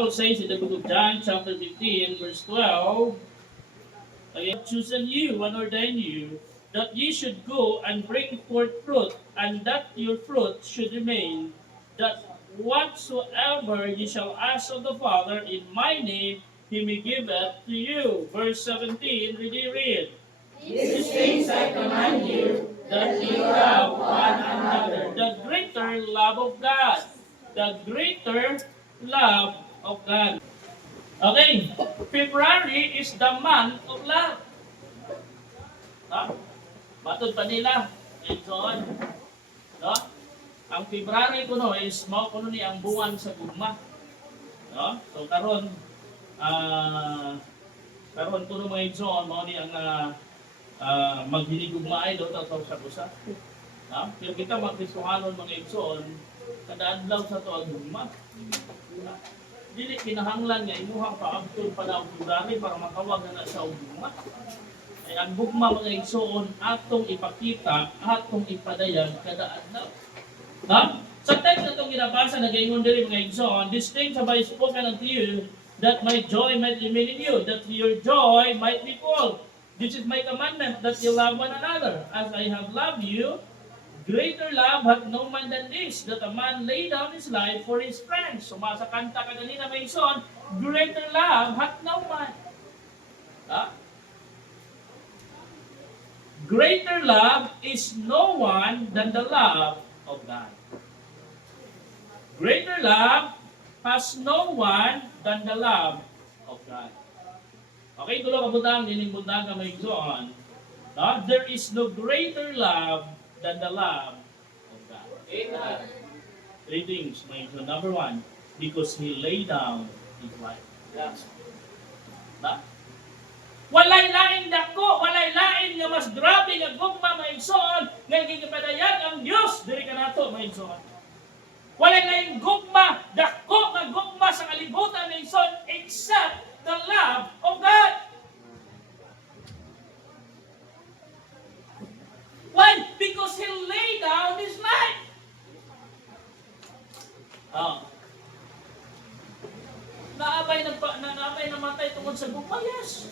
Bible says in the book of John, chapter 15, verse 12, I have chosen you and ordained you, that ye should go and bring forth fruit, and that your fruit should remain, that whatsoever ye shall ask of the Father in my name, he may give it to you. Verse 17, read. These things I command you, that ye love one another. The greater love of God. The greater love of God. Okay, February is the month of love. No? Matod pa nila. And so on. No? Ang February kuno is mao kuno ni ang buwan sa gugma. No? So karon kuno mga igsoon mao ni ang maghinigugmaay do ta sa usa. No? Pero kita magkristohanon mga igsoon kada adlaw sa to ang gugma. No? Dili kinahanglan nga imuhang paabtod pa na og February para makawag na sa gugma. Ay ang gugma mga igsoon atong ipakita, atong ipadayag kada adlaw. Ha? Sa text na itong ginabasa, nag-ingon diri mga igsoon, these things have I spoken unto you, that my joy might remain in you, that your joy might be full. This is my commandment, that you love one another. As I have loved you, greater love hath no man than this, that a man lay down his life for his friends. So masa kanta ka ganina mga igsoon, greater love hath no man. Ha? Greater love is no one than the love of God. Greater love has no one than the love of God. Okay, tulo ka butang, nining butang ka may igsoon. No? There is no greater love than the love of God. Amen. Three things, may igsoon. Number one, because He laid down His life. Yes. Na? Walay lain dako, walay lain nga mas grabe nga gugma mga igsoon nga gigipadayag ang Dios diri kanato mga igsoon. Walay lain gugma, dako nga gugma sa kalibutan mga igsoon except the love of God. Why? Because He laid down His life. Naabay namatay tungod sa gugma, yes.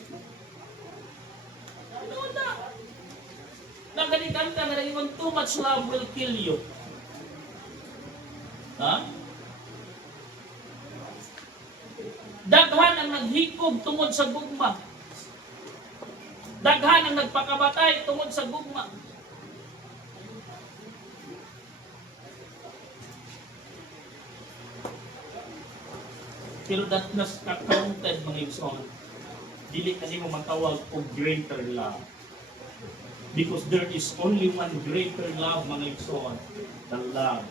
Noon na. Nagalitan ka na rin, too much love will kill you. Ha? Daghan ang naghikog tungod sa gugma. Daghan ang nagpakabatay tungod sa gugma. Pero that nas counted mga igsoon. Dili kasi mo matawag og greater love. Because there is only one greater love, mga igsoon, the love.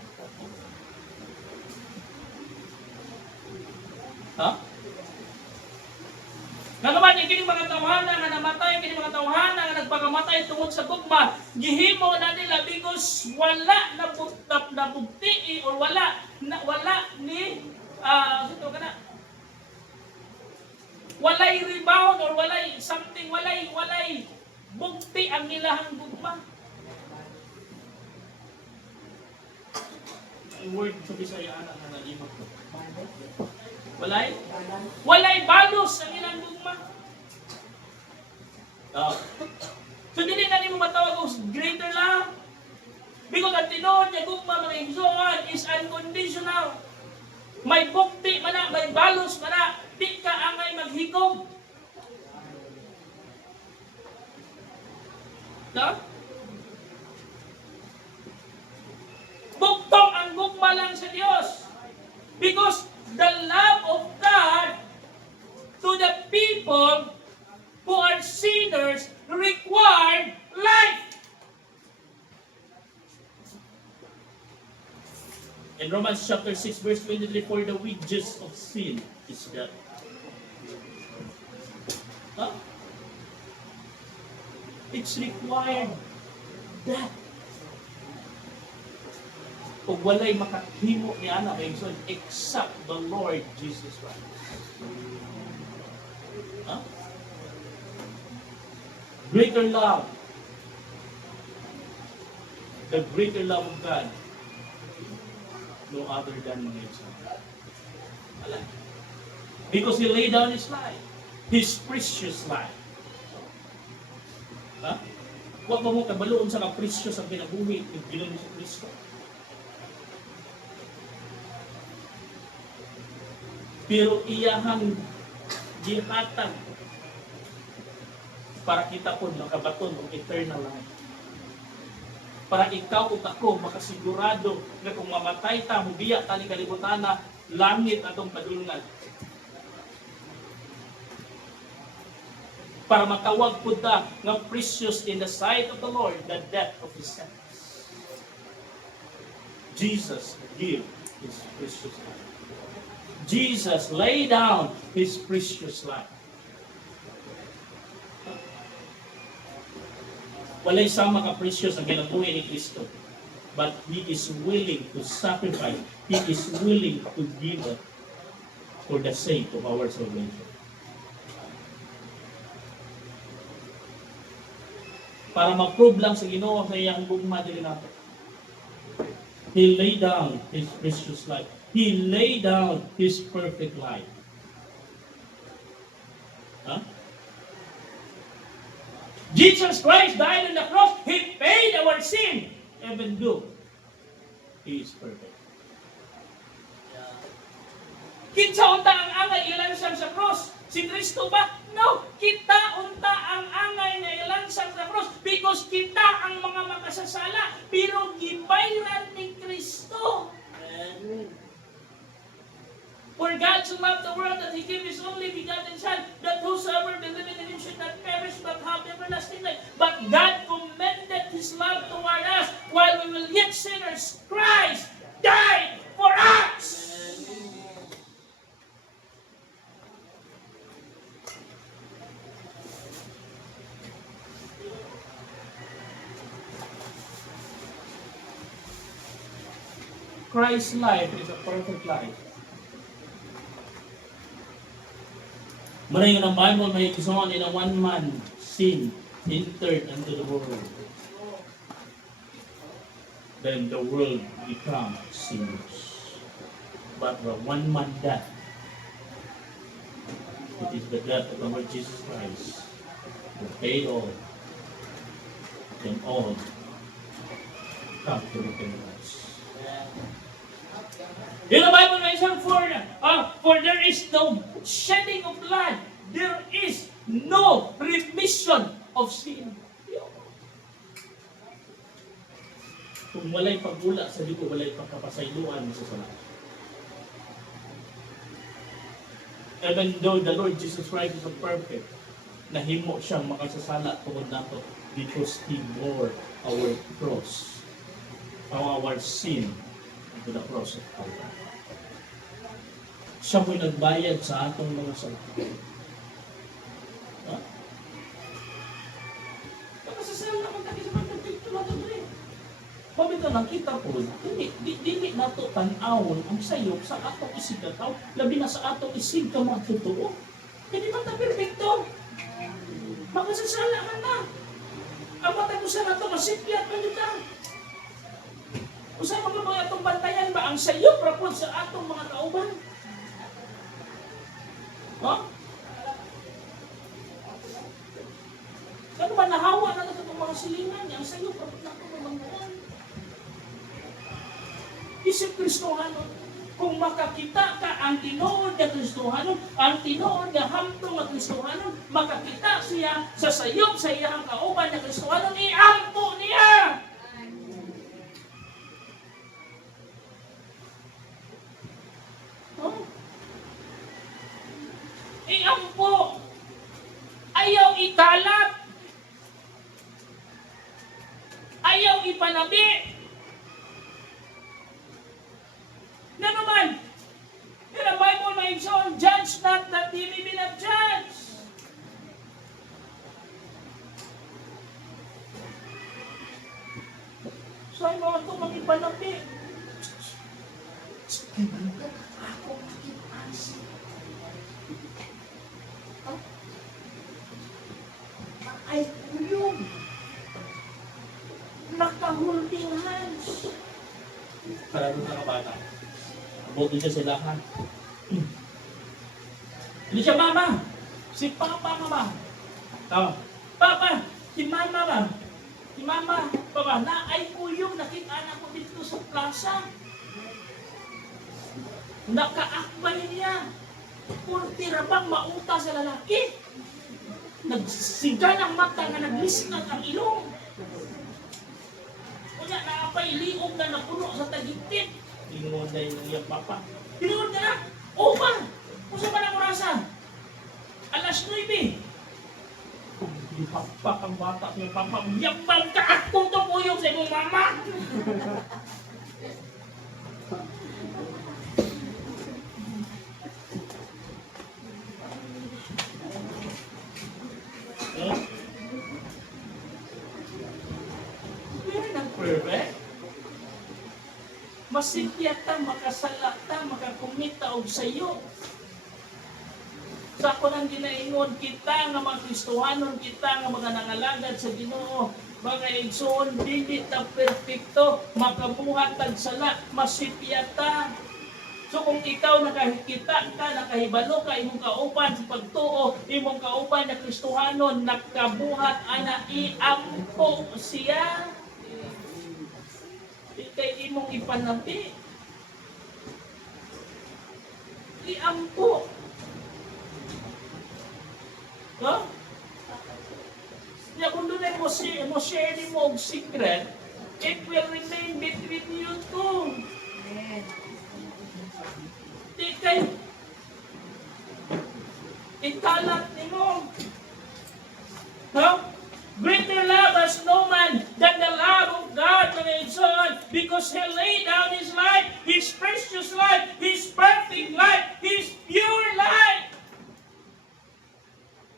Ha? Nga naman, kini mga tawhana nga namatay, kini mga tawhana nga nagpakamatay tungod sa gugma, gihimo na nila because wala na bugti or wala ni sito kana walay rebound or walay something, walay bugti ang ilahang gugma. Ang word sa Bisaya na nalimot ko. Walay balos ang ilang gugma. So dili na nimo matawag og greater love. Because ang tinuod niya gugma mga igsoon is unconditional. May bukti man na, may balos man na, di ka angay maghigog. No? Buktong ang gugma lang sa Diyos. Because the love of God to the people who are sinners required life. In Romans chapter 6 verse 23, for the wages of sin is death. Huh? It's required death. Kung walay makahimo ni Ana Benson except the Lord Jesus Christ. Huh? Greater love. The greater love of God. No other than mga igsoon. Wala. Because He laid down His life. His precious life. Ha? Huwag mo kabaloon sa kapresyo sa kinabuhi ng Ginoo sa Kristo. Pero iyahang gihatag para kita po makabaton ng eternal life. Para ikaw at ako makasigurado na kung mamatay ta, mubiya ta ni kalibutan na langit atong padulungan. Para makawag po ta nga precious in the sight of the Lord the death of His saints. Jesus gave His precious life. Jesus laid down His precious life. Walay sama ka-precious ang kinabuhi ni Kristo. But He is willing to sacrifice. He is willing to give it for the sake of our salvation. Para ma-prove lang sa Ginoo sa iyang gugma dili nato. He laid down His precious life. He laid down His perfect life. Huh? Jesus Christ died on the cross. He paid our sin, even though He is perfect. Kinsa unta ang angay ilansang sa cross? Si Kristo ba? No! Kita unta ang angay na ilansang sa cross because kita ang mga makasasala. Pero gibayran ni Kristo. For God so loved the world that He gave His only begotten Son, that whosoever believeth in Him should not perish but have everlasting life. But God commended His love toward us while we were yet sinners. Christ died for us. Christ's life is a perfect life. Maraming ang Bible may kisuhan in a one man sin entered into the world. Then the world becomes sinners. But the one man death, it is the death of our Lord Jesus Christ, who paid all, and all come to repentance. In the Bible mentions for there is no shedding of blood, there is no remission of sin. Kung walay paggula sa libo, walay pagkapasayloan sa sala. Even though the Lord Jesus Christ is a perfect, nahimo siyang makasasala tungod nato because He bore our cross, our sin, to the cross of Calvary. Siya mo'y nagbayad sa atong mga sala. Nakasasala kung tayo sa mga dito nato rin. Pabito lang kita po, hindi nato tanawon ang sayop sa atong isig kataw, labi na sa atong isig ka mga totoo. Hindi man ta perfecto. Makasasala man na. Ang matag ko sa nato, masipyat man dito. Usay mga mga atong bantayan ba ang sayop rapod sa atong mga kauban? Ano ba nahawa na ito ng mga silingan niya? Ang sayop rapod na itong mga noon. Isip Kristohanon, kung makakita ka ang tinuod na Kristohanon, ang tinuod na hamtong na Kristohanon, makakita siya sa sayop sa iyang kauban na Kristohanon, iampo niya! Iampo! Ayaw ikalat! Ayaw ipanabi! Na naman, in the Bible may show, judge not that ye may be not judged. So ay mga ito mag-ipanabi. Ako mag-ipansin. Ay kuyong. Nakaholding hands. Para doon sa kabata. Buti siya sila ha. Hindi siya mama. Si papa mama. Oh. Papa, si mama ba? Si mama, papa, na ay kuyog, nakita na ko dito sa plaza. Nakaakbay niya. Kurtira bang mauta sa lalaki. Nagsiga ng mata nga naglisnag ang ilong. Kunya, naapay liog na napuno sa tagitid. Lingon na yung iyang papa. Lingon ka na? Oo ba? Kung sa manang orasa? Alas 9. Ipapak ang bata niya, papa. Yabang ka at putong-uyong sa imong mama. We're not perfect. Masigyata, makasalata, makakumita og sayo. Sa ako nang ginaingon kita nga mga Kristohanon, kita nga mga nangalagad sa Ginoo, mga igsoon, dili ta perfecto, makabuhat tag sala, masipyata. So kung ikaw nakakita ka, nakahibalo ka, imong kaupan sa pagtuo, imong kaupan na Kristohanon, nakabuhat ana iampo siya. Ikay imong ipanabi. Iampo. No? Ya kung doon ay mo share mo og secret, it will remain between you two. Di kay italat ni mo. No? Greater love has no man than the love of God to His Son, because He laid down His life, His precious life, His perfect life, His pure life.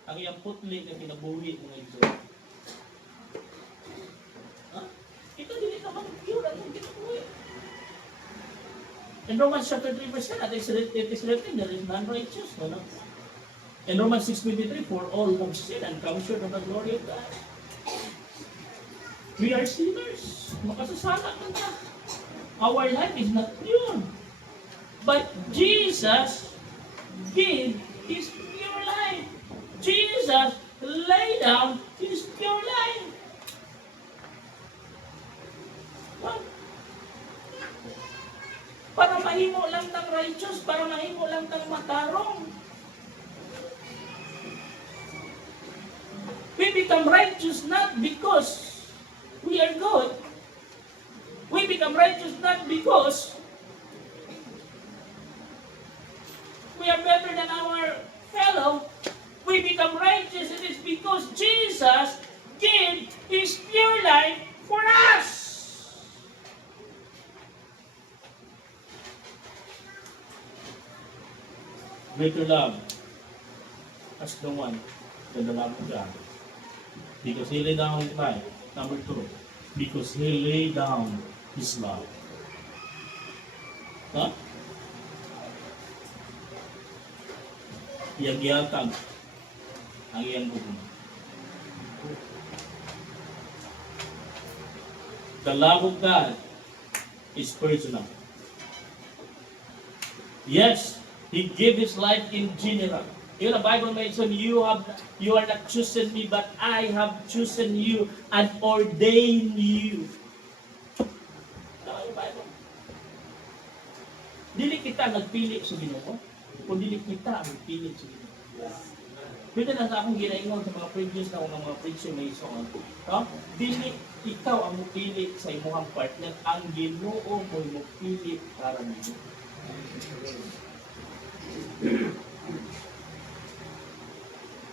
Ang iyang putli na kinabuhi mga ito. Ha? Ito din naman pure ang iyang kinabuhi. In Romans chapter 3 verse 10, it is written, there is none righteous. No? In Romans 6:23, for all have sinned and come short of the glory of God. We are sinners. Makasasala ka na. Our life is not pure. But Jesus gave His pure life. Jesus laid down His pure life. What? Para mahimo lang tang righteous, para mahimo lang tang matarong. We become righteous not because we are good. We become righteous not because we are better than our fellow. We become righteous, it is because Jesus gave His pure life for us. Greater love as the one than the love of God. Because He laid down His life. Number 2, because He laid down His love. Huh? Iyang gihatag ang iyang buong. The love of God is personal. Yes, He gave His life in general. You know, the Bible mentions, you are not chosen me, but I have chosen you and ordained you. Ano yung Bible? Dili kita nagpili sa Ginoo, kung dili kita ang nagpili sa Ginoo. Pwede na sa akong ginaingon sa mga previous na mga preacher may isong no? Dili ikaw ang mupili sa imong partner, ang Ginoo mo mupili para nimo.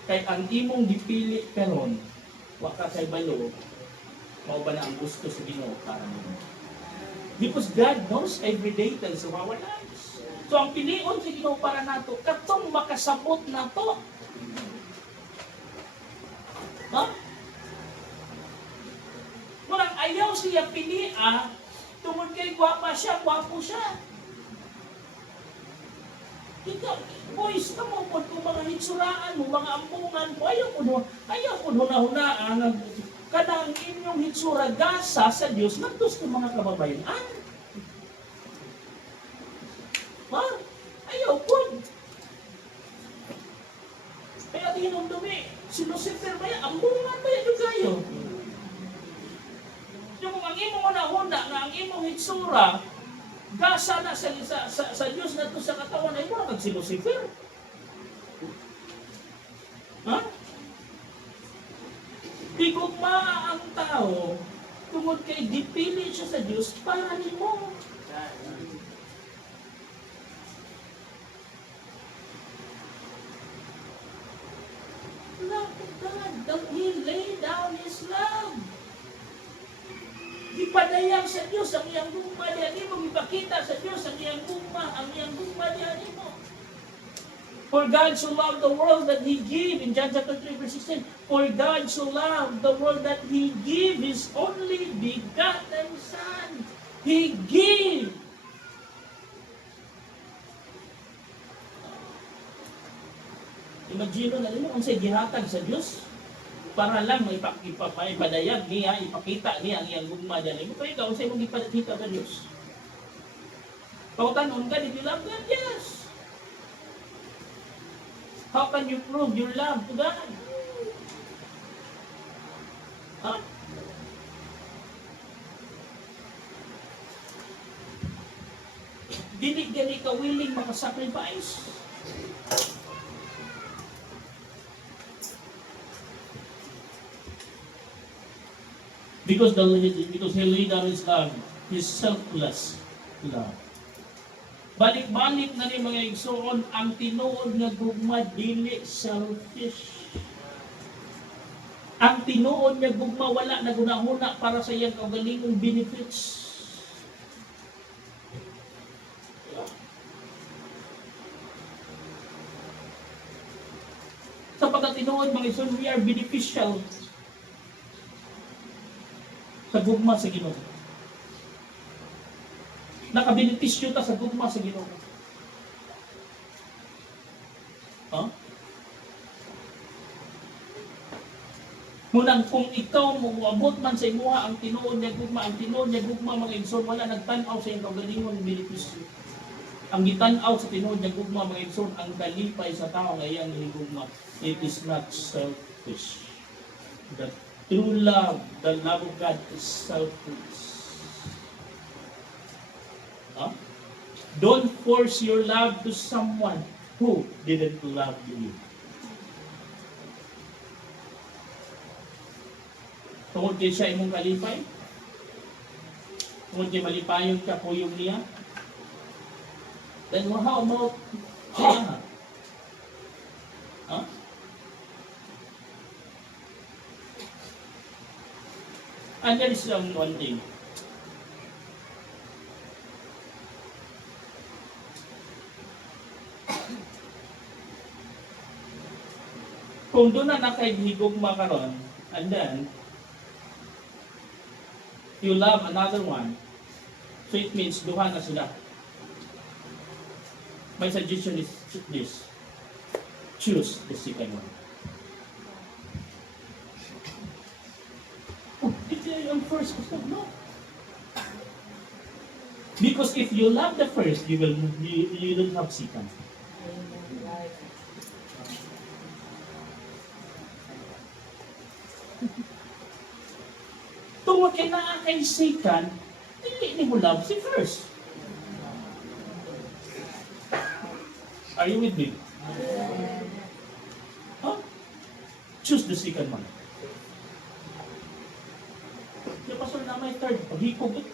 Kay ang imong gipili karon, wa ka kay balo, mao ba na ang gusto sa Ginoo para nimo? Because God knows every details of our lives. So ang pilion sa Ginoo para nato, katong makasabot nato. Ha? Murang ayaw siya pilia, tungod kay gwapa siya, gwapo siya. Ikaw, boys, kamo po kung mga hitsuraan mo, mga ampungan mo, ayaw po huna-hunaan. Kanang inyong hitsura gasa sa Diyos, nagdos ng mga kababayan. Ha? Ayaw po. batinong dumi. Si Lucifer ba yan? Ang bungan ba yan yung kayo? Yung ang imong una-una nga ang imong hitsura, gasa na sa Diyos na to sa katawan ay mo na si Lucifer. Ha? Digugma ang tao tungod kay dipili siya sa Diyos para nimo. Love of God, that He laid down His love. Ipadayang sa Diyos ang iyang gugma diyan mo, ipakita sa Diyos ang iyang gugma diyan mo. For God so loved the world that He gave, in John chapter 3 verse 16, for God so loved the world that He gave His only begotten Son. He gave. Imagine na rin mo kung sa'y gihatag sa Diyos para lang ipadayag niya, ipakita niya ang iyang gugma dyan. Kaya ikaw, sa'y mong ipadakita sa Diyos. Pautanon ka, did you love God? Yes. How can you prove your love to God? Huh? Dili gani ka willing maka-sacrifice. Because He laid down His love, His selfless love. Balik-balik na ni mga igsoon, ang tinuod nga gugma dili selfish. Ang tinuod nga gugma wala na gunahuna para sa iyang kaugalingong benefits. Sa pagkatinuod mga igsoon, we are beneficial sa gugma sa Ginoo. Nakabenepisyo ta sa gugma sa Ginoo. Huh? Munang kung ikaw moabot man sa imuha ang tinuod nga gugma mga igsoon, wala nagtan-aw sa iyong kaugalingong benepisyo. Ang gitan-aw sa tinuod nga gugma mga igsoon, ang kalipay sa tao nga iyang gugma. It is not selfish. The true love, the love of God is selfless. Huh? Don't force your love to someone who didn't love you. Tungod kay siya imong kalipay? Tungod kay malipayon ka kuyog niya? Then how about siya? Huh? And there is one thing. Kung doon na nakaigugma karon, and then you love another one, so it means duha na sila. My suggestion is this: choose the second one. Yung first, no. Because if you love the first, you don't have second. Tungod kay naa kay second, hindi mo love si first. Are you with me? Huh? Choose the second one. Yung pastor na may third, paghikog. No?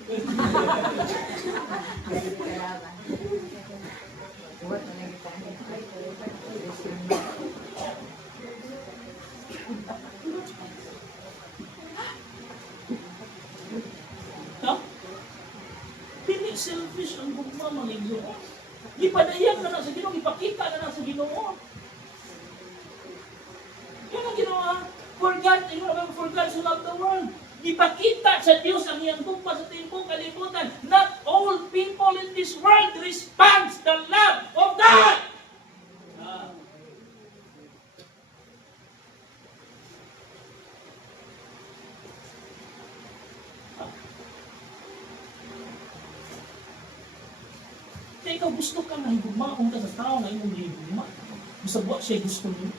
Hindi selfish ang gugma mga igsoon. Ipadayag na sa Ginoo, ipakita na sa Ginoo. Yan ang ginawa. For God so loved the world. Ipakita sa Diyos ang iyang gugma sa timpong kalibutan. Not all people in this world responds the love of God. Kaya ikaw gusto ka na higugma kung ka sa tao na imong higugma. Gusto buwa siya gusto niyo.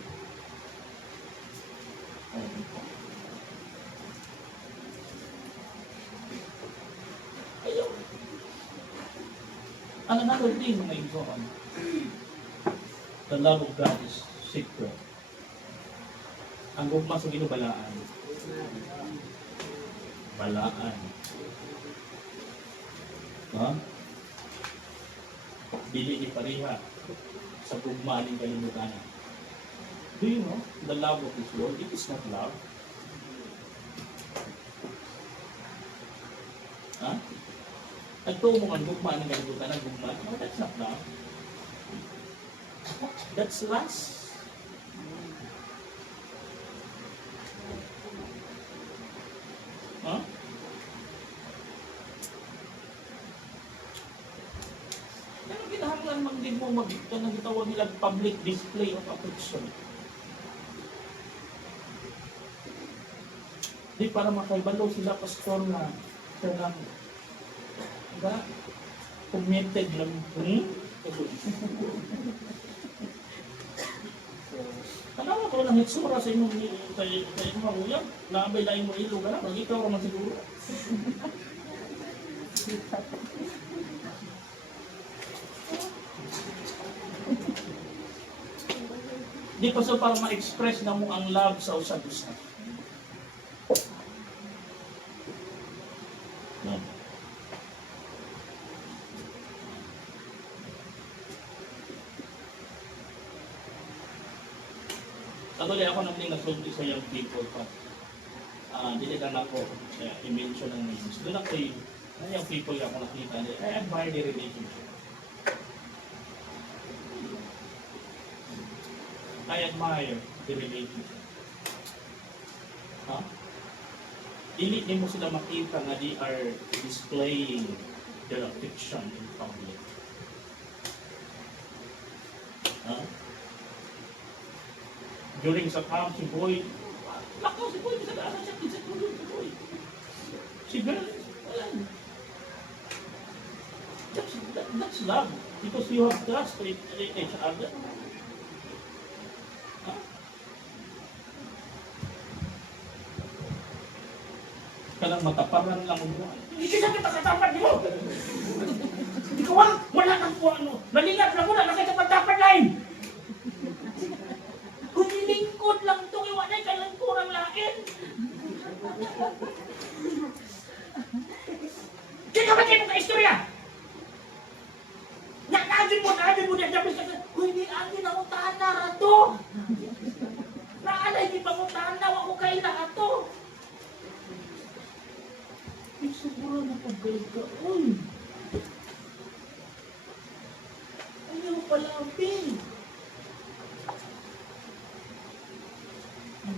din mga igsoon. The love of God is secret. Ang gugma sa Ginoo balaan. Balaan. Ha? Dili ni pareha sa gugma ning kalibutan. Do you know the love of this world? It is not love. Ha? Nagtuo mo ang gugma ning kalibutan, ang gugma. No, that's not love. That's lust. Huh? Pero kinahanglan man din mo magdito na gitawag nila public display of affection. Di para makaibalo sila pastor na silang committed lang. Kanawa ko lang hitsura sa inyong mahuyang. Naabay na yung ilog. Ikaw naman siguro. Di pa so para ma-express na mo ang love sa usag-usag. No. Actually, ako nang nagsulti sa young people pa. Dili lang ako i-mention ng names. Doon ako yung young people ako nakita nila. I admire the relationship. I admire the relationship. Dili din mo sila makita na they are displaying their affection in public. During sa camp, si Boy, lakaw si Boy, bisa daan siya, bisa tulog si Boy. Si Bell, that's love. Because you have trust with each other. Kanang mataparan lang mo. Hindi sa kita katapat mo! Hindi ko wala kang po ano. Nalingat lang mo na, nakitapat-tapat lain! Kung nilingkod lang itong iwanay, kailan kurang lain. Kaya ka ba kayo mga istorya? Nakagin mo na dapat ka. Uy, di agin ang utahan na rato. Naalay, di bang utahan na, wako kayo na rato. Ay, siguro na pag-galit ka. Uy. Ayaw pala ang pin.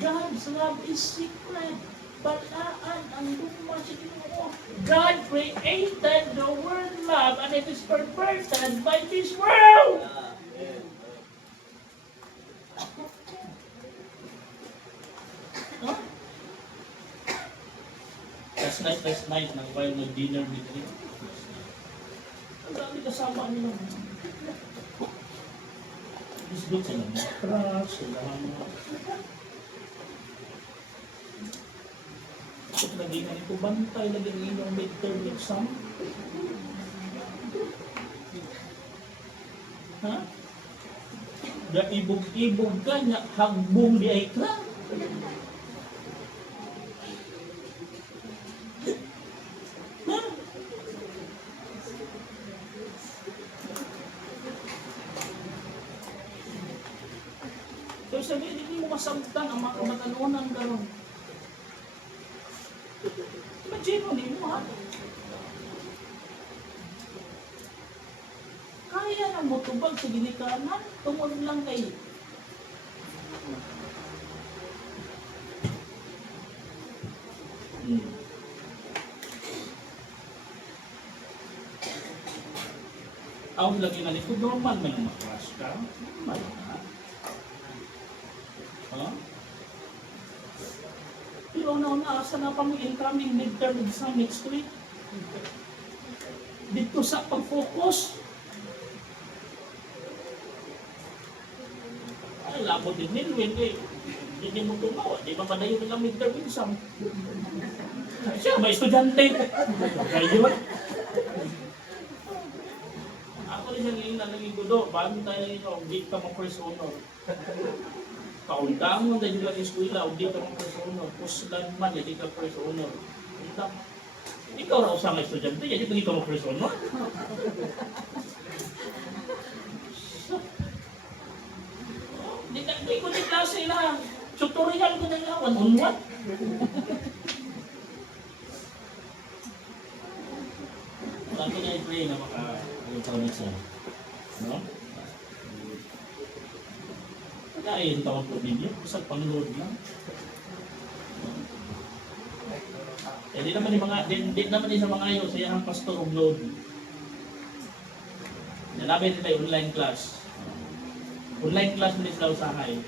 God's love is secret. Balaan ang dumasin mo. God created the word love and it is perverted by this world. Huh? Last night, while nag-dinner with him. Ang dami kasama nila. Gusto sila matras, sila lagi na ito bantay, lagi na inyong midterm exam. Ha? Da ibog-ibog ka, hagbong di ay ka. Ha? So sabihin, hindi mo masabtan ang mga kamatanunan karon. Imagine mo, hindi mo ha? Kaya na mo tubag sa ginikanan, tungod lang kay Ang lagi na nito, normal man ang makras ka. Normal na. Ha? Pero asa na pa mo incoming midterm exam next week. Dito sa pag-focus. Ay, labot din nilwin eh. Hindi mo tumawa. Di ba padayo nilang midterm exam? Siya, may estudyante. Ngayon. Ako rin yung do, bantay ka, di ka ma-first honor. Kaundang mo dahil lang eskwela, di ka ma-first honor. Puslan man, di ka first honor. Undang. Ikaw raw sa mga estudyante, hindi ba ikaw ma-first honor? Di ko din klase lang. Tutorial ko na lang, one-on-one. Lagi na i-pray na maka-electronic siya. No? Kaya tawag ko ninyo, kusag pang-load lang. Eh, di naman sa mga ayo, sa iyang pastor of load. Nalabi nila yung online class. Online class mo sila usahay.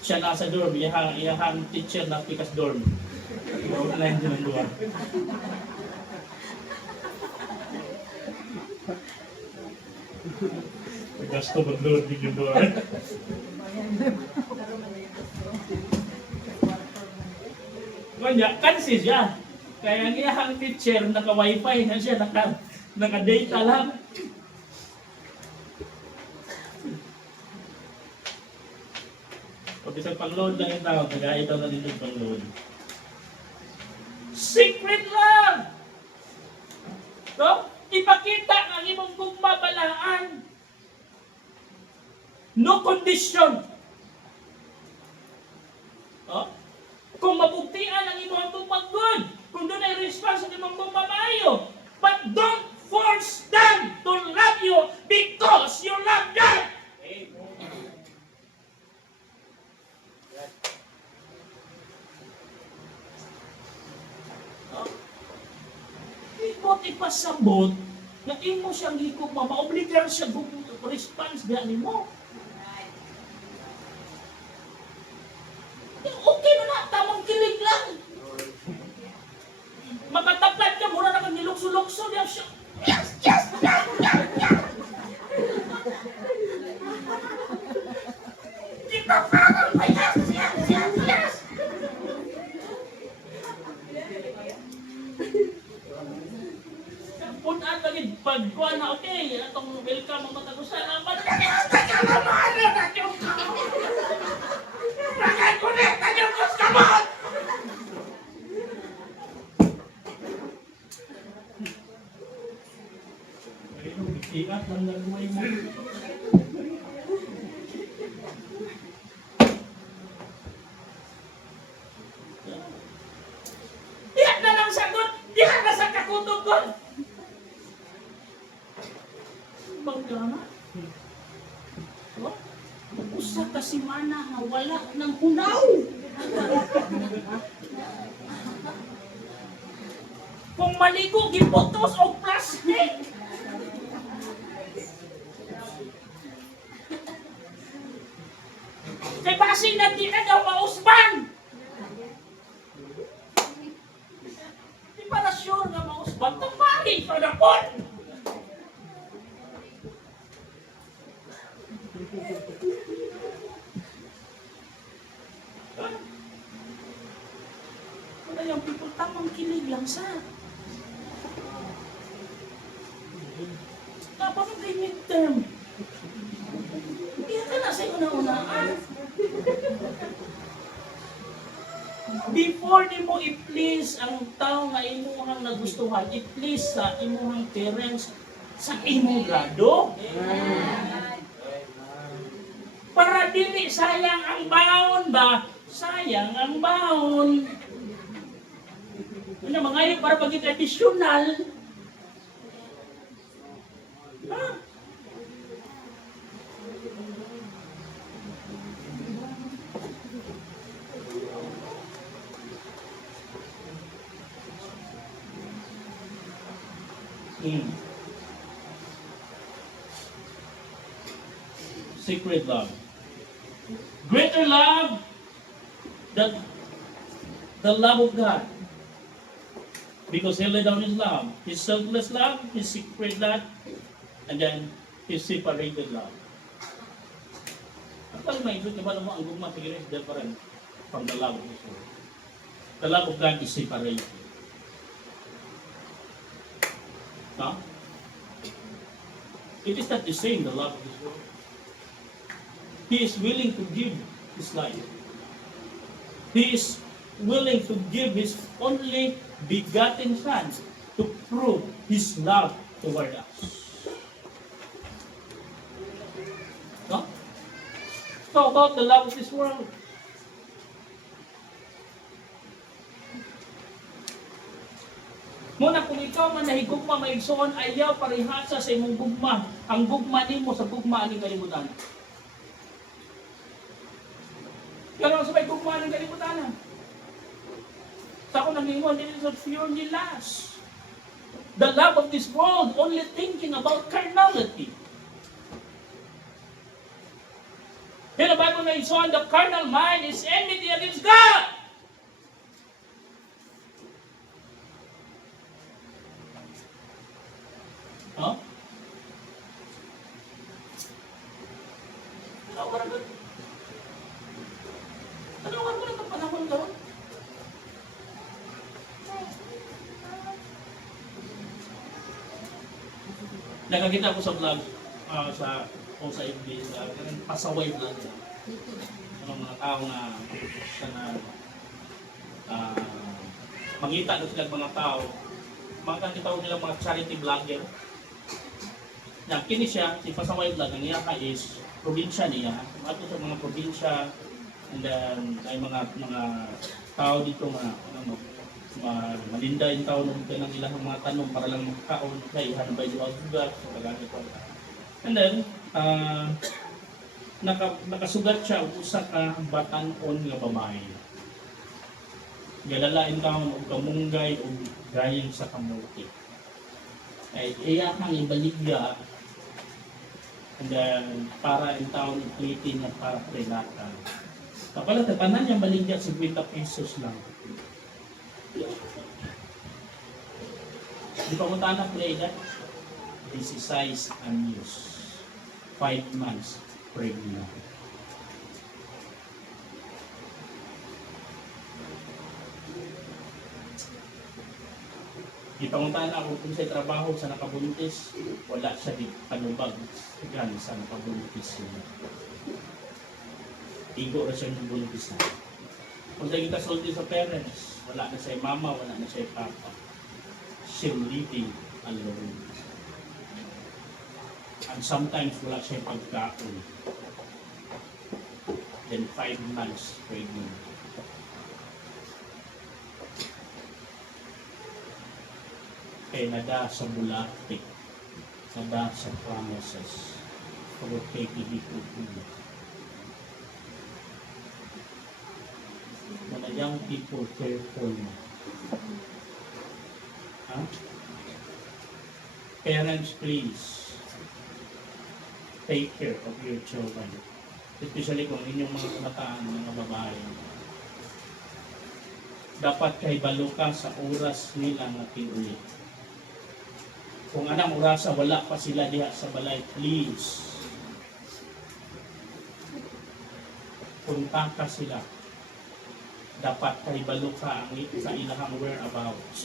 Siya nasa dorm, iyahang teacher na pikas dorm. Online din ang luwa. Gasto mag-load din yung luwa. Kanya, kansi siya. Kaya ang iyahang teacher, naka-wifi na siya, naka-data lang. Pag isang pang-load lang yung tao, nag-aitaw na din yung pang-load. Secret lang! No? Ipakita ang imong gugmabalaan. No condition. No? Kung mabuktian ang imong gugmagod, kung doon ay response ang imong gugmamayo, but don't force them to love you because you love them. Ikot ipasabot na imo siyang higugma, maobligar siya response diyan mo. Okay na, tamang kilig lang. Makatapat ka, mura na kang nilukso-lukso diyan siya. Yes, yes, yes, yes, yes. Kita parang, yes, yes, yes, yes. Punan lagi pagkuhan na, okay, atong welcome ang matagusan naman. Nakakonekta niyo ko sa kamot! Ikat lang nagmay mo. Diyan na lang sagot! Diyan na sa kakutob ko! Bangga usa ka simana na wala ng hunaw. Kung maligo, giputos o plastic. Kay basing na di na daw mausban. Di pa na sure nga mausban. Tamari pa na po. Wala yung people, tamang kilig lang sa. Tapos kay midterm. Iya ka na sa una-unaan. Before di mo i-please ang tao nga imuhang nagustuhan, i-please sa imuhang parents sa imong grado. Para dili sayang ang baon ba? Sayang ang baon. Ano mga yun, para paging additional. Ha? Secret love. Greater love than the love of God. Because He laid down His love. His selfless love, His secret love, and then His separated love. Ang pala may iba naman ang gugma, sige is different from the love of His Word. The love of God is separated. No? It is not the same, the love of this world. He is willing to give his life. He is willing to give his only begotten Son to prove his love toward us. No? So about the love of this world. Muna kung ikaw man nahigugma maigsoon, ayaw parihasa sa imong gugma. Ang gugma nimo sa gugma aning kalibutan. Pero sa may gugma aning kalibutan. Sa ako nangingon, it is a purely lust. The love of this world, only thinking about carnality. In the Bible na igsoon, the carnal mind is enmity against God. Huh? Tanawan mo na itong panahon doon. Nakakita ko sa vlog, sa FB, pasaway vlog. Mga tao na magita doon silang mga tao. Makakita ko nilang mga charity vlogger. Na kini siya, si pasaway vlog, ang niya is probinsya niya. Ato sa mga probinsya, and then ay mga tao dito malinda yung tao nung ng ilang mga tanong para lang magkaon kay hanabay yung agdugat so kagani ko. And then nakasugat siya usa ka batan-on nga babae. Galalain taon og kamunggay og gayeng sa kamuti. Ay iya kang ibaligya. And then, para in town, iplitin na para relata. Kapala, tapanan niya baligya, 50 pesos lang. Di pa mo tanak na edad? This is size unused. 5 months pregnant. Ipanguntahan ako kung sa trabaho sa nakabuntis, wala siya di panubag sa nakabuntis niya. Igo na siya ng buntis na. Kung sa kita sulti sa parents, wala na siya mama, wala na siya papa. She's living alone. And sometimes wala siya pagkaon. Then 5 months pregnant. Kaya nada sa bulaktik, nada sa promises, pagod kay kihikukulo. Mga young people, careful na. Huh? Parents, please, take care of your children. Especially kung inyong mga kabataan, mga babae. Dapat kay balo ka sa oras nila na tinulit. Kung anang orasa, wala pa sila diha sa balay, please. Punta ka sila. Dapat kay balo ka sa ilahang whereabouts.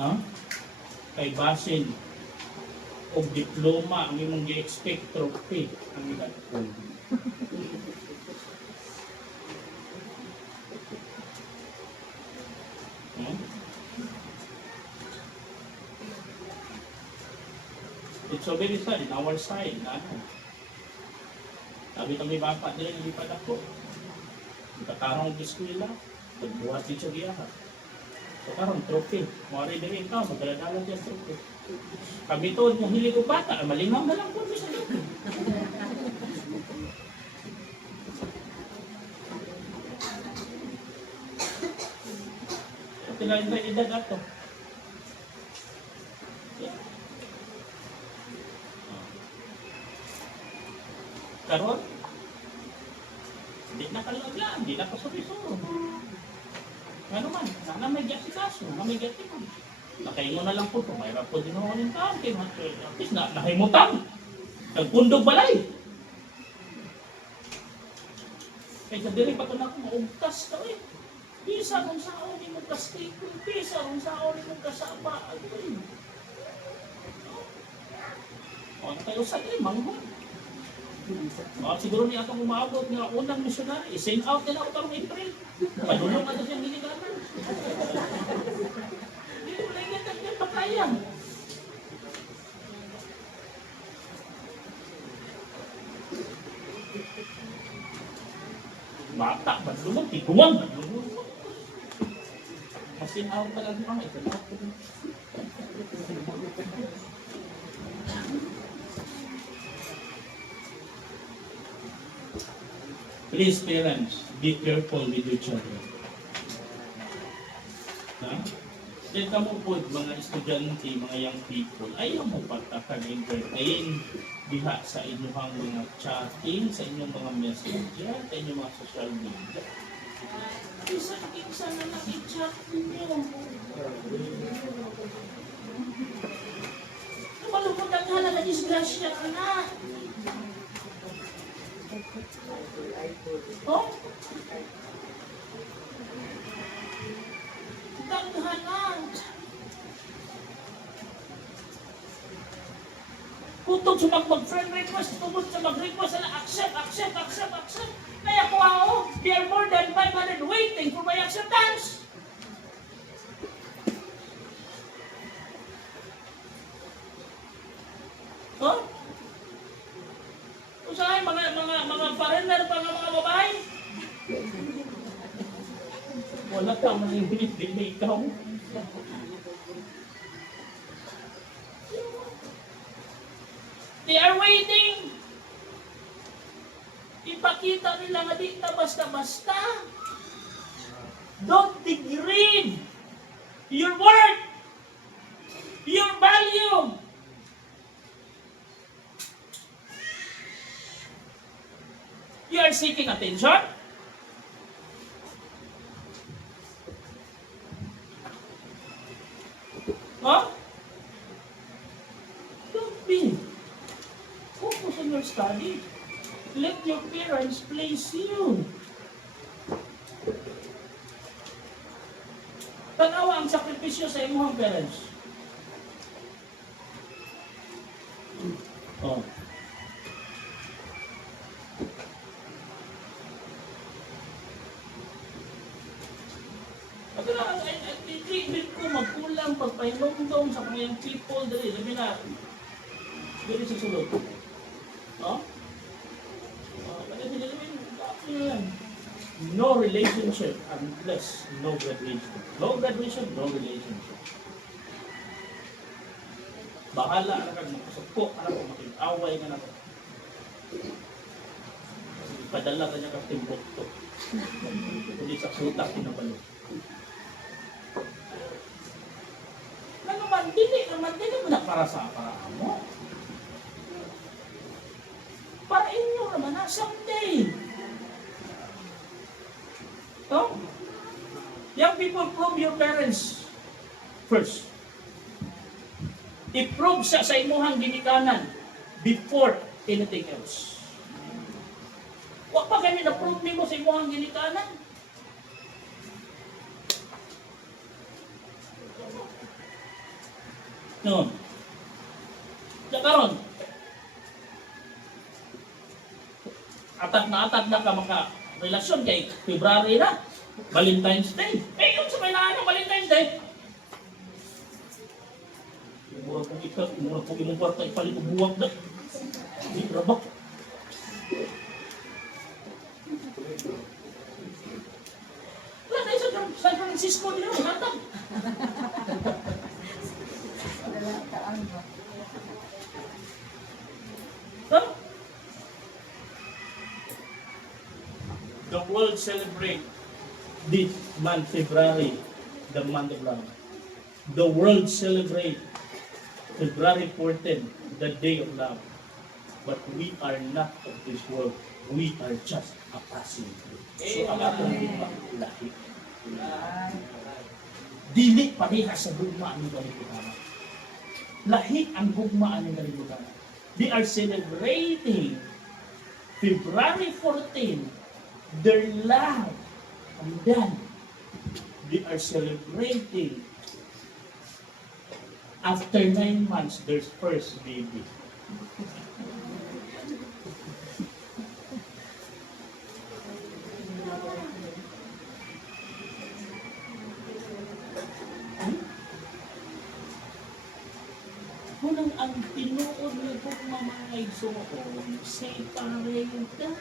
Huh? Kay basin o diploma ang imong gi-expect trophy ang ilang. It's so very sad in our side. Sabi kami bapa din, lipad ako. Nagkakarong ng eskwela, nagbuhat din siya giyaha. So karong trophy, mawari din ikaw, magdala-dala dyan trophy. Kami to, yung hili ko bata, malimang na lang po sa loob. Tilayin ba edad ato? Karon, hindi na kalagyan, hindi na kasabisuro. Ano man, sana may gati kaso, may gati man. Nakaingon na lang po ito, mayroon po din ako ng taon, at least nahimutan. Nagpundog balay. Kaya sa diri pa ito na ako, maugtas ka eh. Bisa kung saan ni mo ka-staple, bisa kung saan ni mo kasama. O, tayo sa manghod. Siguro niya itong umabot nga unang missionary. I-send out nila ako tarong April. Padulong na ito siyang ginagalan. Hindi ko lang yan ang patayan. Bata, badulong, tiguan, badulong. Masin out talaga mga ito. Please, parents, be careful with your children. Then kamo po, mga estudyante, mga young people, ayaw mo pagkakag-entertain diha sa inyong mga chatting, sa inyong mga messenger, sa inyong mga social media. Isa na nag-chat ninyo. Malungkot ang hala na disgrasya ka na. Oh? Daghanan. Kutog sa mag-friend request, tungkol sa mag-request na accept. Kaya ko ako, they are more than 500 waiting for my acceptance. Huh? Usahay, mga foreigner pa nga mga babae. Wala ka man yung binibili ikaw. They are waiting. Ipakita nila nga di na basta-basta. Don't degrade your worth, your value. You are seeking attention? Huh? Don't be. Focus on your study. Let your parents place you. Tanawa ang sakripisyo sa imong parents. Oh. Treatment ko magkulang pagpahinumdum sa kanyang people dali. Sabi na, dali sa sulod. No? No relationship unless no graduation. No graduation, no relationship. Bahala na kag makasuko, anak ko makig-away ka na ko. Padala ka niya kag timbukto. Hindi sa sutak kinabalo. Dili mo na para sa mo. Para inyo naman na someday. No? Young people, prove your parents first. I-prove sa imuhang ginikanan before anything else. Huwag pa kami na-prove nimo sa imuhang ginikanan. No. Karon. Atat na ka maka relasyon kay February na. Valentine's Day. Yun sa may naano Valentine's Day. Mura kong ikat, mura kong imong kwarta ipalit o buwag na. Hindi, rabak. Wala tayo sa San Francisco din naman, hatag. Huh? The world celebrate this month, February, the month of love. The world celebrate February 14, the day of love. But we are not of this world. We are just a passing through. So ang atong lahi. Dili pareha sa gugma ang kalibutan. Lahi ang gugma ang kalibutan. They are celebrating February 14, their love. And then, They are celebrating. After 9 months, their first baby. Kunang ang tinuod na kong mamangay soon, separated.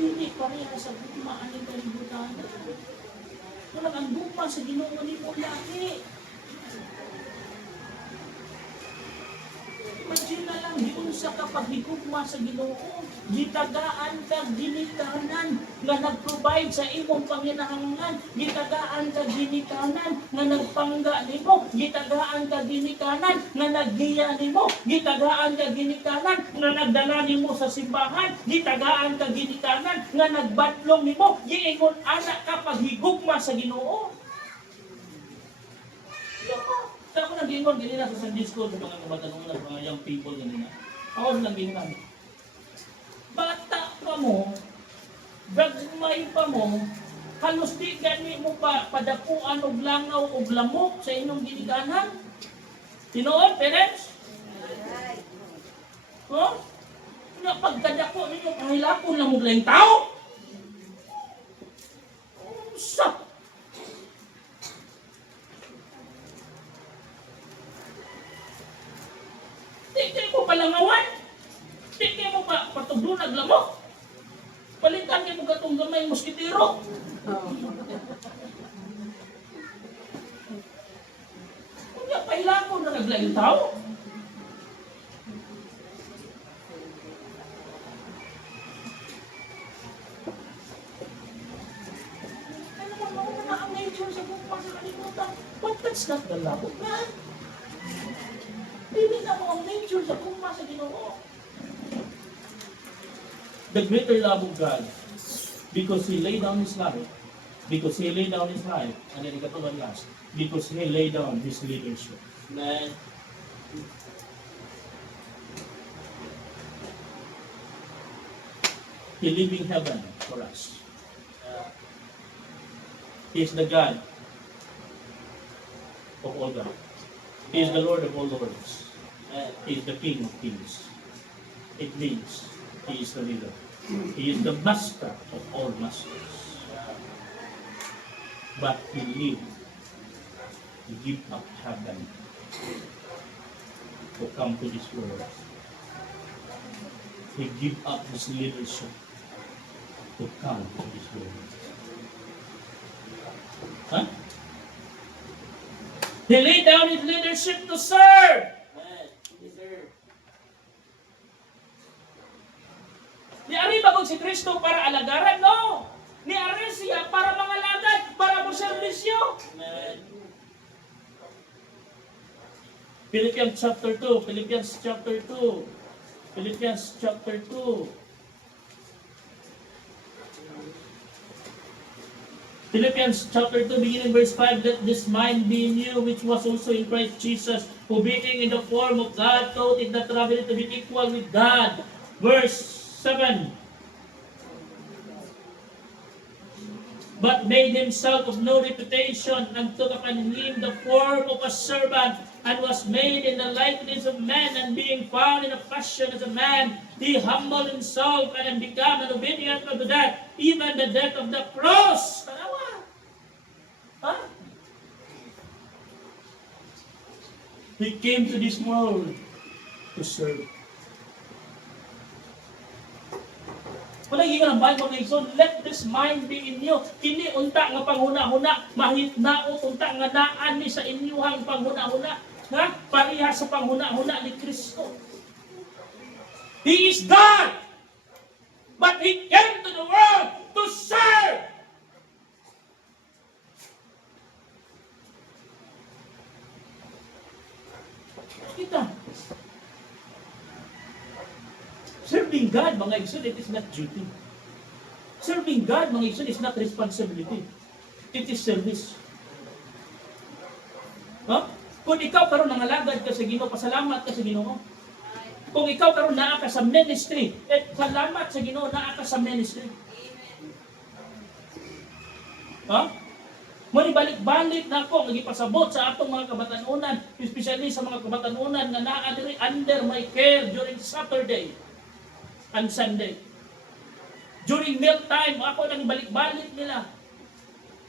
Hindi pareha sa gugma ang kalibutan. Kunang ang gugma sa Ginoo ni mo laki. Imagine na lang, di unsa ka paghigugma sa Ginoo, gitagaan ka ginikanan nga nag-provide sa imong panginahanglan, gitagaan ka ginikanan nga nagpangga nimo, gitagaan ka ginikanan nga naggiya nimo, gitagaan ka ginikanan nga nagdala nimo sa simbahan, gitagaan ka ginikanan nga nagbatlong nimo, giingon anak ka paghigugma sa Ginoo. Kaya ako nag-ingon ganina sa Sunday School sa mga kabatanong ng mga young people ganina. Ako nag-ingon. Bata pa mo, gagmay pa mo, halos di gani mo pa padapuan og langaw og lamok sa inyong ginikanan. Tinuod, parents? Oh? Nga pagkadako ninyo, kahilapon lang mo lang tao. Sa Tingin mo palangawan. Tingin mo pa patugdunag lamok. Palitan kayo mo gatong gamay moskitero. Kung nga pailapon na naglaing tao. Ano mo na ang nature sa bukma sa kalimutan? But that's not the love of God. Hindi na mo ang nature sa kuma sa Ginoo. The greater love of God, because He laid down His life, and then ikatulad last, because He laid down His leadership. Amen. He leaving heaven for us. He is the God of all God. He is the Lord of all lords. He is the King of kings. It means He is the leader. He is the master of all masters. But He lived. He gave up heaven to come to this world. He gave up His leadership to come to this world. Huh? He laid down His leadership to serve. Ni ari ba si Kristo para alagaran? No! Ni ari siya para mangalagad, para mo serbisyo. Amen. Philippians chapter 2. Philippians chapter 2. Philippians chapter 2, beginning verse 5, let this mind be in you, which was also in Christ Jesus, who being in the form of God, thought it not robbery to be equal with God. Verse 7. But made himself of no reputation, and took upon him the form of a servant, and was made in the likeness of man, and being found in a fashion as a man, he humbled himself and became an obedient unto death, even the death of the cross. Tanawa. Huh? He came to this world to serve. Wala yung Bible na ison, let this mind be in you. Kini unta nga panghuna-huna, mahitnaot unta nga naan ni sa inyuhang panghuna-huna. Ha? Pariha sa panghuna-huna ni Kristo. He is God, but He came to the world to serve. Kita. Serving God, mga igsoon, it is not duty. Serving God, mga igsoon, is not responsibility. It is service. Huh? Kung ikaw karon nangalagad ka sa Ginoo, pasalamat ka sa Ginoo. Kung ikaw karon naa ka sa ministry, salamat sa Ginoo naa ka sa ministry. Ha? Muli balik-balik na ako ang ipasabot sa atong mga kabatanunan, especially sa mga kabatanunan na naa diri under my care during Saturday and Sunday. During meal time, ako nang balik-balik nila.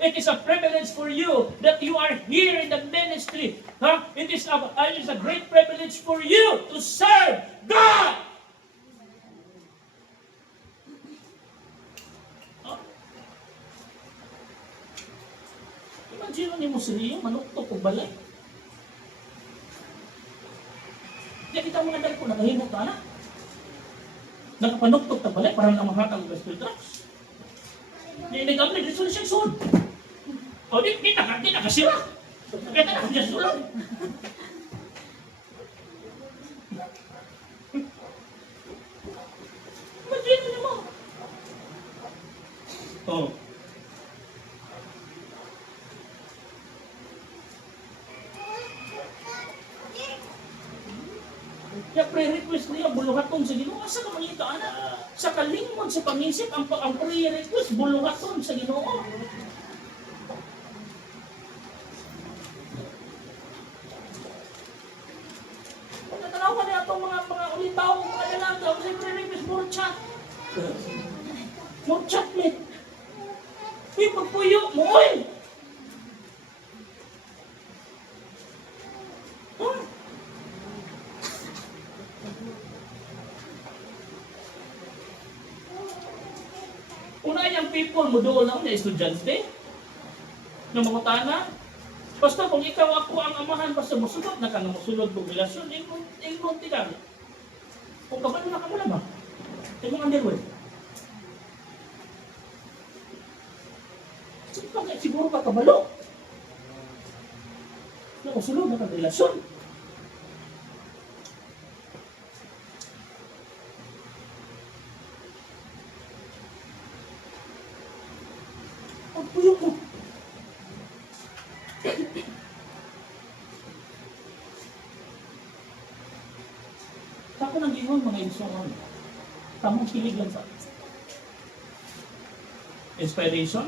It is a privilege for you that you are here in the ministry. Huh? It is a great privilege for you to serve God. Imagine ni mo sila manuktok o balay. Kaya kita mga dali ko, nakahimot ka na. Nakapanuktok na balay, parang namahakang gospel tracks. Nag-upload, dito na siyang suod. O, di nakasira. Kaya na nakasira suod. Imagine ni mo. Oh. Kaya pre-request niya, buluhaton sa Ginoo. Asa ka mangita, anak? Sa kalingmod, sa pangisip, ang pre-request, buluhaton sa Ginoo. Kung natanawan niya itong mga ulitaw, mga dalaga, sa pre-request, more chat. More chat, eh. Uy, pagpuyo mo, oy! Una yung people mo doon lang na estudyante, na mga tana. Basta kung ikaw ako ang amahan, basta musunod na ka na musunod ng relasyon, ingon ka. Kung kabalo na ka mo na ba? Tingong underwear. Siguro ka kabalo. Na musunod na ka ng relasyon. Pagpuyo mo. Sa ako nang gingon mga insuran. Tamang kilig lang sa inspiration.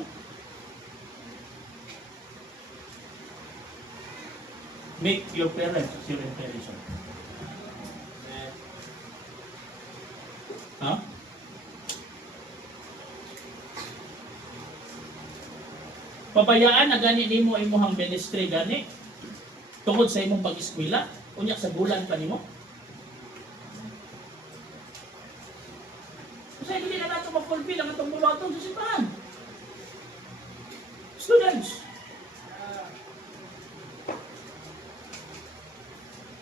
Make your parents your inspiration. Ha? Pabayaan na gani nimo imong ministry gani tungod sa imong pag-eskwela unya sa bulan pa nimo. Kasi hindi na nato ma-fulfill ang atong bulaton sa simbahan. Students.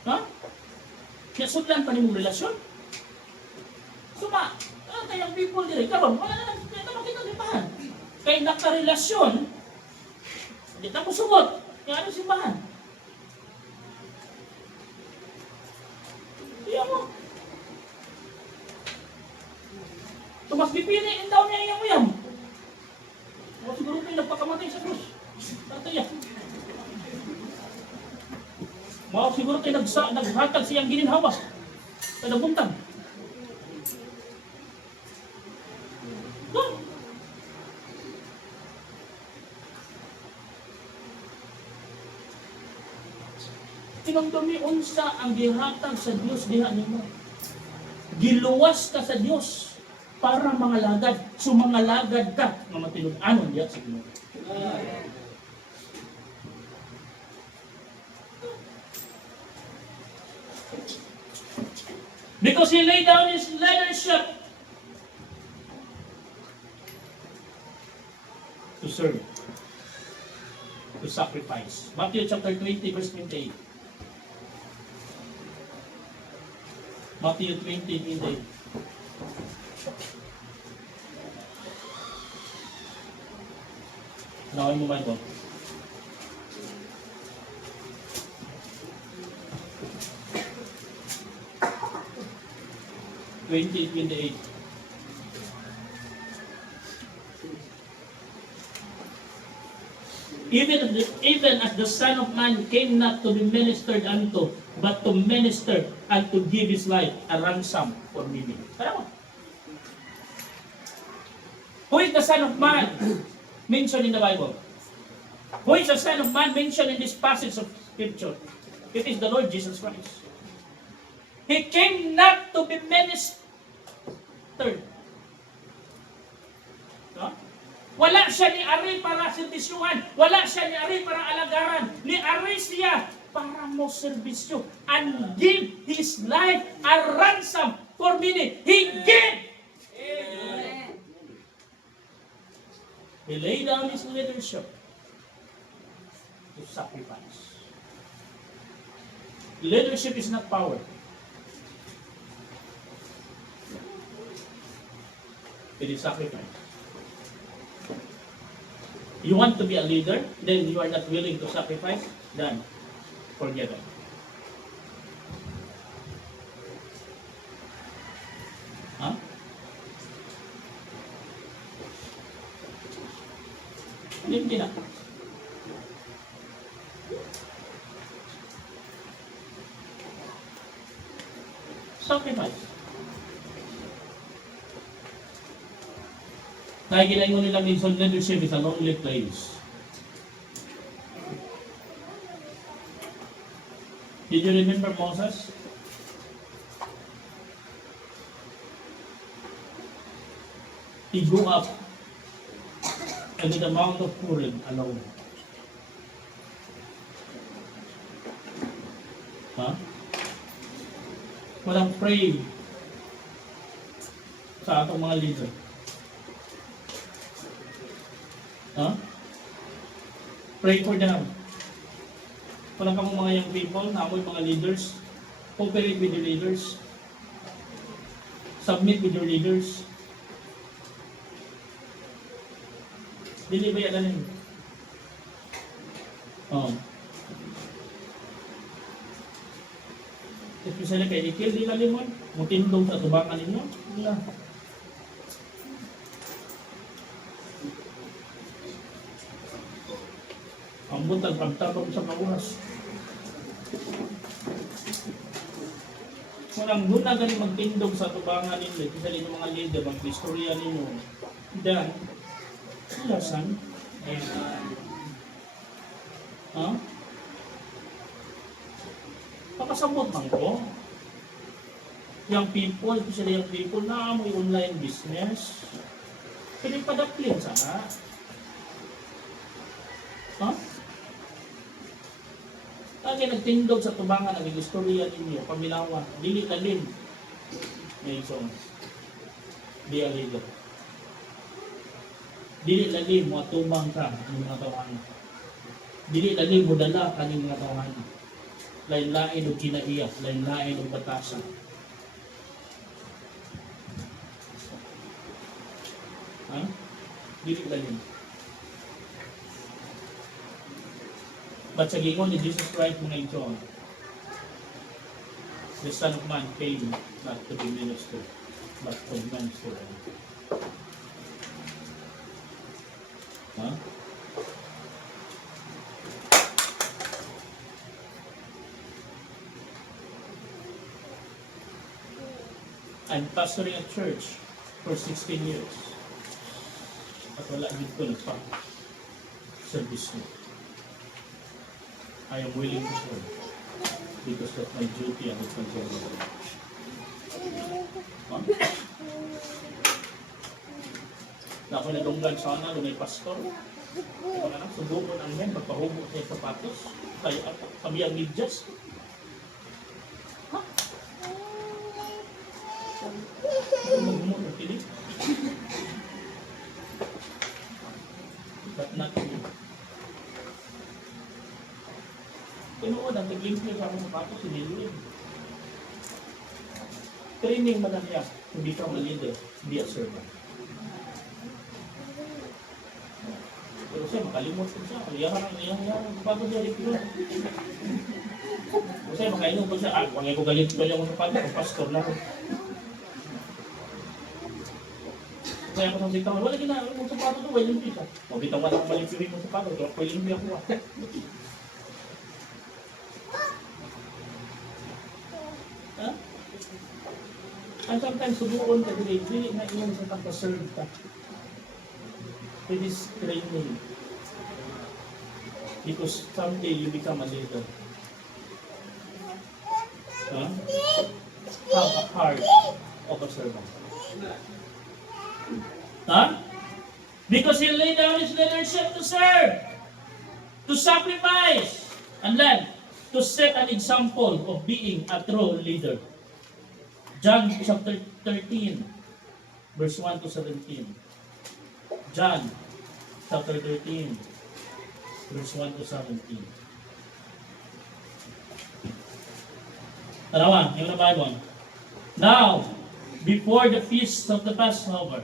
Ha? Kaya sudlan pa nimong relasyon. Suma, kayang people dire karon wala na makita simbahan. Kay nakarelasyon hindi na mo sugot. Kaya ano simbahan? Kaya mo. So mas pipiliin daw niya iyang uyam. O siguro kayo nagpakamatay sa krus. Tatay yan. Mga siguro kayo naghatag siyang gininhawa. Kaya nabuntang. No. Tinamdami unsa ang gihatag sa Dios diha nimo. Giluwas ka sa Dios para mga lagad. So mga lagad ka nga matinud-anon diha sa Ginoo. Because he laid down his leadership to serve, to sacrifice. Matthew chapter 20 verse 28. Matthew 20:28. Nawin mo ba ito? Even as the Son of Man came not to be ministered unto, but to minister and to give his life a ransom for many. Tara mo. Who is the Son of Man? mentioned in the Bible? Who is the Son of Man mentioned in this passage of Scripture? It is the Lord Jesus Christ. He came not to be ministered. No? Wala siya ni Ari para serbisyuhan. Wala siya ni Ari para alagaran. Ni Ari siya para mo serbisyo. And give His life a ransom for many. He gave. Amen. He laid down His leadership to sacrifice. Leadership is not power. It is sacrifice. You want to be a leader, then you are not willing to sacrifice, then forget it. Huh? Hindi na. Sacrifice. Kaya ginayon nila minsan, leadership is a lonely place. Did you remember Moses? He grew up into the Mount of Purim alone. Huh? Walang pray sa atong mga leader. Huh? Pray for them. Walang kamong mga young people, namoy mga leaders. Cooperate with your leaders. Submit with your leaders. Dili ba yan alin? Oh. Especially kay Ikil, di lalimon. Mutindong sa tubangan ninyo. Wala. Ang buntag pagtabang sa kawas. Walang guna gani magtindog sa tubangan ninyo. Kasi ninyo mga leader, mag-istorya ninyo. Dan, ilasan. Ha? Pakasabot man ko. Yung people, especially yung people na may online business. Pinipadapin sana. Ha? Lagi nagtindog sa tubangan ang istorya ninyo, pamilawa, dili lalim. May isong, di a leader. Dili lalim mo atubang ka ng mga tawanan. Dili lalim mo dala ka ng mga tawanan. Lain-lain o kinaiyak, lain-lain o batasan. Ha? Dili lalim. But sa gingon ni Jesus Christ mga ito, the Son of Man came not to be ministered, but to minister. Huh? I'm pastoring a church for 16 years. At wala dito nagpa-service mo. I am willing to serve because of my duty and responsibility. Na ako nadunggan sana, lumay pastor. Mga anak, subukon ang men, magpahubog sa sapatos. Kaya kami ang medyas. Ha? Magmumot ang tinig. But not me. Tinuod ang naglimpyo sa akong sapatos, siniluin. Training man na niya to become a leader, be a servant. Pero siya, makalimot ko siya. Iyahan ang sapatos niya, ripilo. Pero siya, makainom ko siya. Wangay ko galit ko yung sapatos, pastor na ko. Kaya ako sa sitang, wala gina, yung sapatos ko, wala limpyo siya. Mabitang wala akong malimpyo yung sapatos, kaya wala limpyo ako. And sometimes subuon ka dili na iyon sa pagka-serve ka. It is training. Because someday you become a leader. Huh? Have a heart of a servant. Huh? Because he laid down his leadership to serve, to sacrifice, and then to set an example of being a true leader. John chapter 13, verse 1 to 17. John chapter 13, verse 1 to 17. Tanawa, yung Bible. Now, before the feast of the Passover,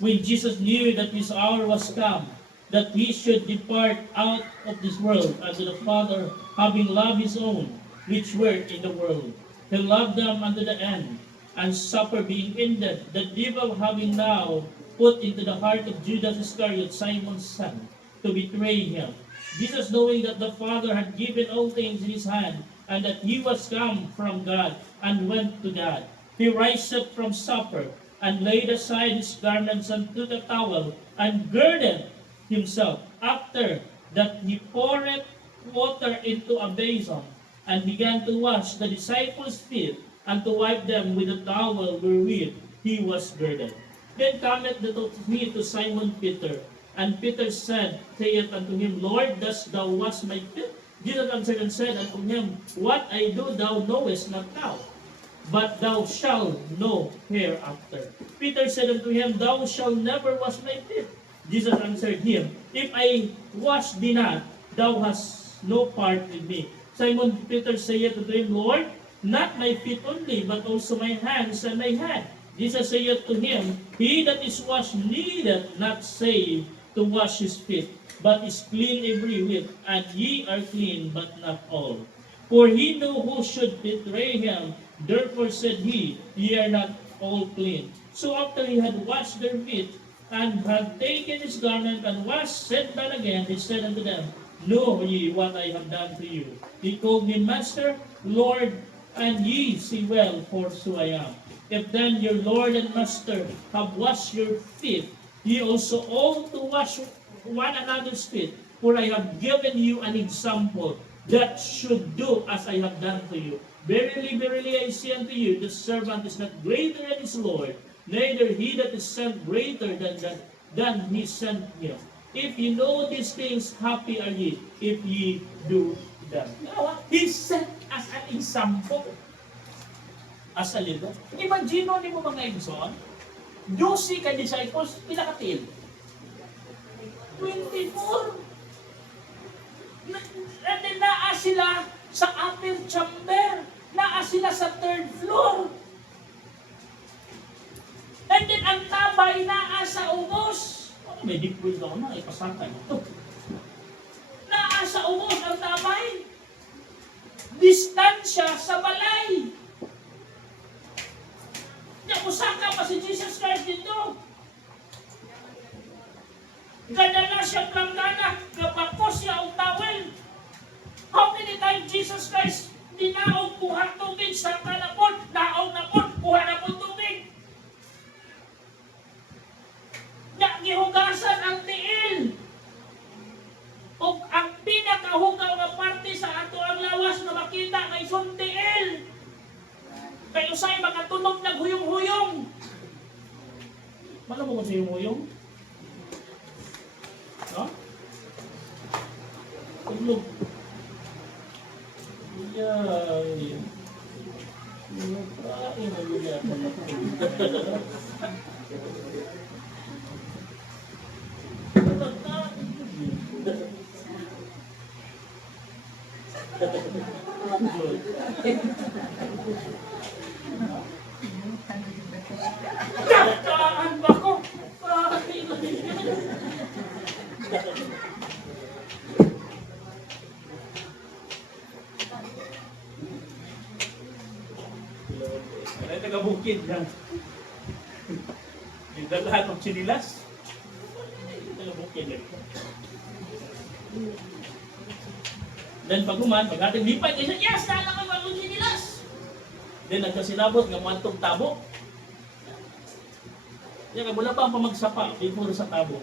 when Jesus knew that his hour was come, that he should depart out of this world unto the Father, having loved his own, which were in the world, he loved them unto the end. And supper being ended, the devil having now put into the heart of Judas Iscariot, Simon's son, to betray him. Jesus, knowing that the Father had given all things in his hand, and that he was come from God, and went to God, he riseth from supper, and laid aside his garments unto the towel, and girded himself. After that he poured water into a basin, and began to wash the disciples' feet, and to wipe them with the towel wherewith he was girded. Then cometh he to Simon Peter, and Peter saith unto him, Lord, dost thou wash my feet? Jesus answered and said unto him, What I do thou knowest not now, but thou shalt know hereafter. Peter said unto him, Thou shalt never wash my feet. Jesus answered him, If I wash thee not, thou hast no part with me. Simon Peter saith unto him, Lord, not my feet only, but also my hands and my head. Jesus saith to him, He that is washed needeth not save to wash his feet, but is clean every whit, and ye are clean, but not all. For he knew who should betray him, therefore said he, Ye are not all clean. So after he had washed their feet, and had taken his garment and washed, sat down again, he said unto them, Know ye what I have done to you? He called me Master, Lord, and ye see well, for so I am. If then your Lord and Master have washed your feet, ye also ought to wash one another's feet. For I have given you an example, that should do as I have done to you. Verily, verily, I say unto you, the servant is not greater than his Lord, neither he that is sent greater than he sent him. If you know these things, happy are ye, if ye do them. He set as an example, as a leader. Imagine mo mga ibson, 12 ka disciples, pila ka til? 24. And then naa sila sa upper chamber, naa sila sa 3rd floor. And then ang tabay naa sa ubos. May dikwil daw na, ipasakay ito. Naa sa ubos ang tabay. Distansya sa balay. Usaka pa si Jesus Christ dito. Gadala siya planggana, kapakos siya ang tawel. How many times Jesus Christ dinaog kuha tubig sa kanapon, daog na po, kuha na po tubig. Gihugasan ang tiil. O ang pinakahugaw na parte sa ato ang lawas na makita kay suntiil. Kay usay makatunog naghuyong-huyong. Ano mo sa huyong-huyong? No? Tunog. Yay. Kataan ba ko? Ay, taga-bukid yan. Yung dalahan ng sinilas. Taga-bukid yan. Then paguman, pag-ating lipay, kasi yes, nala ka bagong sinilas. Then nagkasinabot, nga mantong tabo. Yan, mula pa ang pamagsapa, before sa tabo.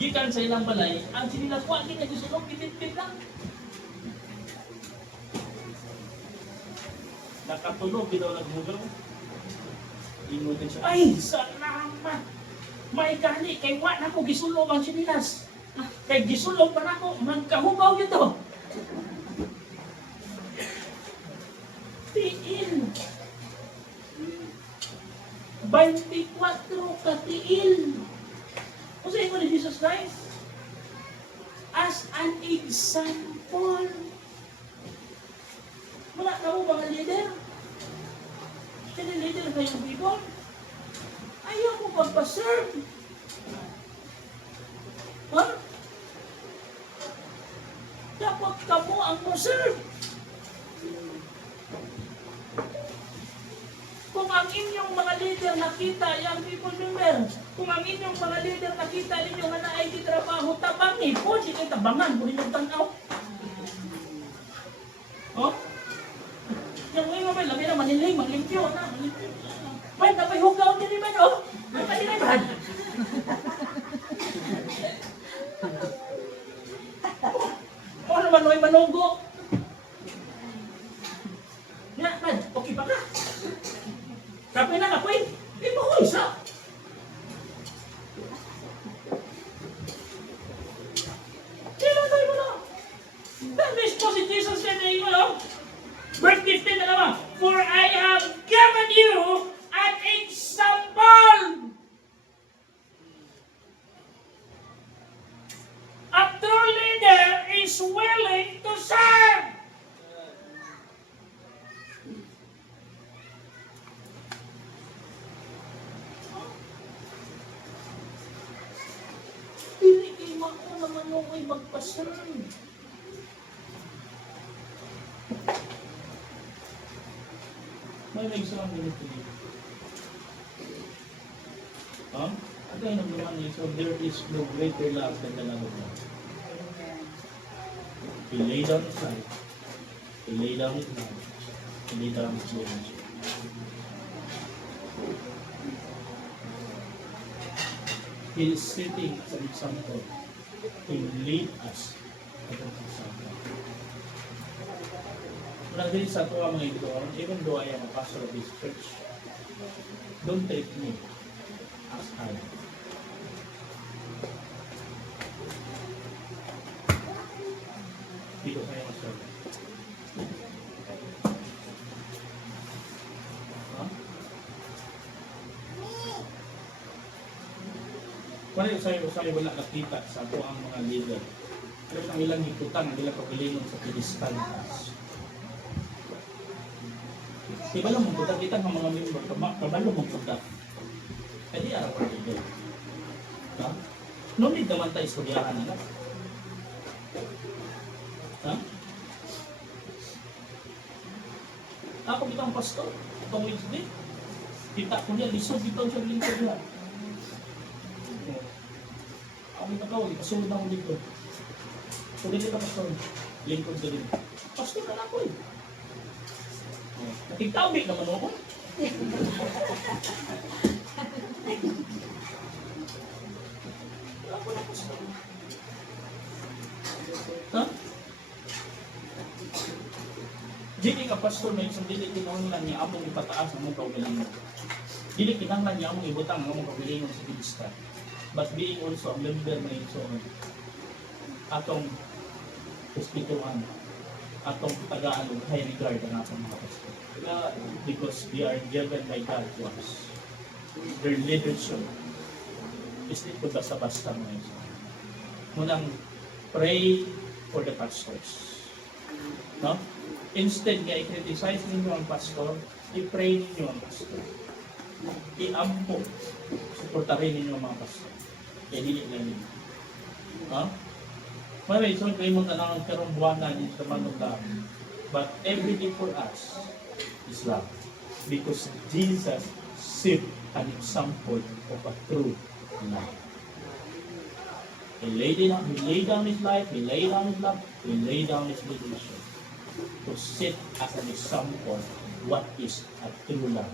Gikan sa ilang balay, ang sinilas ko, hindi na gisulog, kitip-tip lang. Nakatulog, bitaw nagmugaw. Inutin siya, ay, salamat! May gani, kay wa na ko gisulog ang sinilas. Kay gisulog pa na ko, magkahubaw nito. Tiil. 24 ka tiil. Kung sa'yo ni Jesus Christ, as an example. Wala ka mo mga leader? Sino leader na yung people? Ayaw mo pagpaserve. Ha? Dapat ka mo ang mo-serve. Kung ang inyong mga leader nakita, yung people member, kung ang inyong mga leader nakita ninyo nga na ay di trabaho, tabangi po, sige tabangan, kung inyong tanaw. Oh? Yung ngayon may labi na maniling, manglimpyo na, manglimpyo. May napay hugaw din naman, oh. May palinaban. O naman, may manugo. Nga, man, okay pa ka? Kapag na kapoy, di mo ko isa. Kailan tayo mo na? That is po si Jesus said na mo, no? Verse 15 na naman, for I have given you an example. A true leader is willing to serve. Piliin mo naman mo ay magpaserve. May exam ganito dito. Ha? At ay naman niya, so there is no greater love than the love of God. He laid down his life. He laid down his life. He laid down his life. He is sitting as an example to lead us as an example. Mula din sa tuwa mga ito, even though I am a pastor of this church, don't treat me as hard. Dito kayo masarap. Kung ano sa'yo wala nakita sa ako ang mga leader, pero ang ilang hikutan, ang ilang kapilingon sa pedestal. Diba lang mong puta, kita ng mga member, kabalo mong puta. Eh di araw ang leader. Ha? No need naman tayo istudyahan na. Ha? Ako kitang pastor, itong Wednesday. Kita ko niya, lisod dito siya lingkod niya. Ako ikaw, ikasunod na akong lingkod. So hindi ka pastor, lingkod ka rin. Pastor na ako eh. Natigtawig naman ako. Ako na pastor. Ha? Dili ka pastor na isang dili kinahanglan niya among ipataas ang mong kaugalingon. Dili kinahanglan niya among ibutang ang mong kaugalingon sa pedestal. But being also a member na ito atong hospituhan, atong tagaan o high regard ang atong mga pastor. Because they are given by God to us. Their leadership is not basta-basta mga ito. Munang pray for the pastors. No? Instead nga i-criticize ninyo ang pastor, i-pray ninyo ang pastor. I-ampo, supportarin ninyo ang mga pastor. Kaya dili lang ninyo. Ha? May so kayo mong tanang karong buwanan sa manong. But every day for us is love. Because Jesus set an example of a true love. He laid down his life, he laid down his love, he laid down his leadership to set as an example what is a true love.